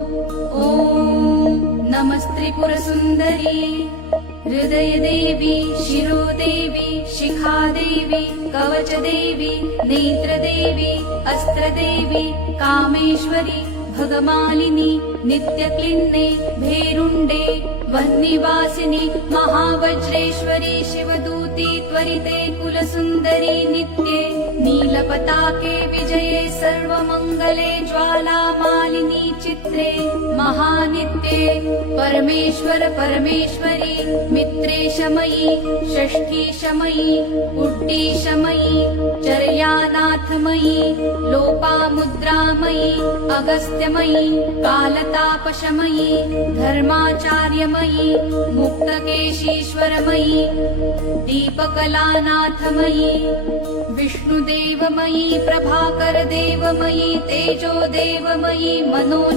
ॐ नमस्त्रिपुरसुन्दरी हृदयदेवी शिरोदेवी शिखादेवी कवचदेवी नेत्रदेवी अस्त्रदेवी कामेश्वरी भगमालिनी नित्यक्लिन्ने भेरुण्डे वह्निवासिनी महावज्रेश्वरी शिवदूती त्वरिते कुलसुन्दरी नित्ये नीलपताके विजये सर्वमङ्गले ज्वालामालिनी चित्रे महानित्ये परमेश्वर परमेश्वरी मित्रेशमयी षष्ठीशमयी उड्डीशमयी चर्यानाथमयी लोपामुद्रामयी अगस्त्यमयी कालतापशमयी धर्माचार्यमयी मुक्तकेशीश्वरमयी दीपकलानाथमयी विष्णुदेवमयी प्रभाकरदेवमयी तेजोदेवमयी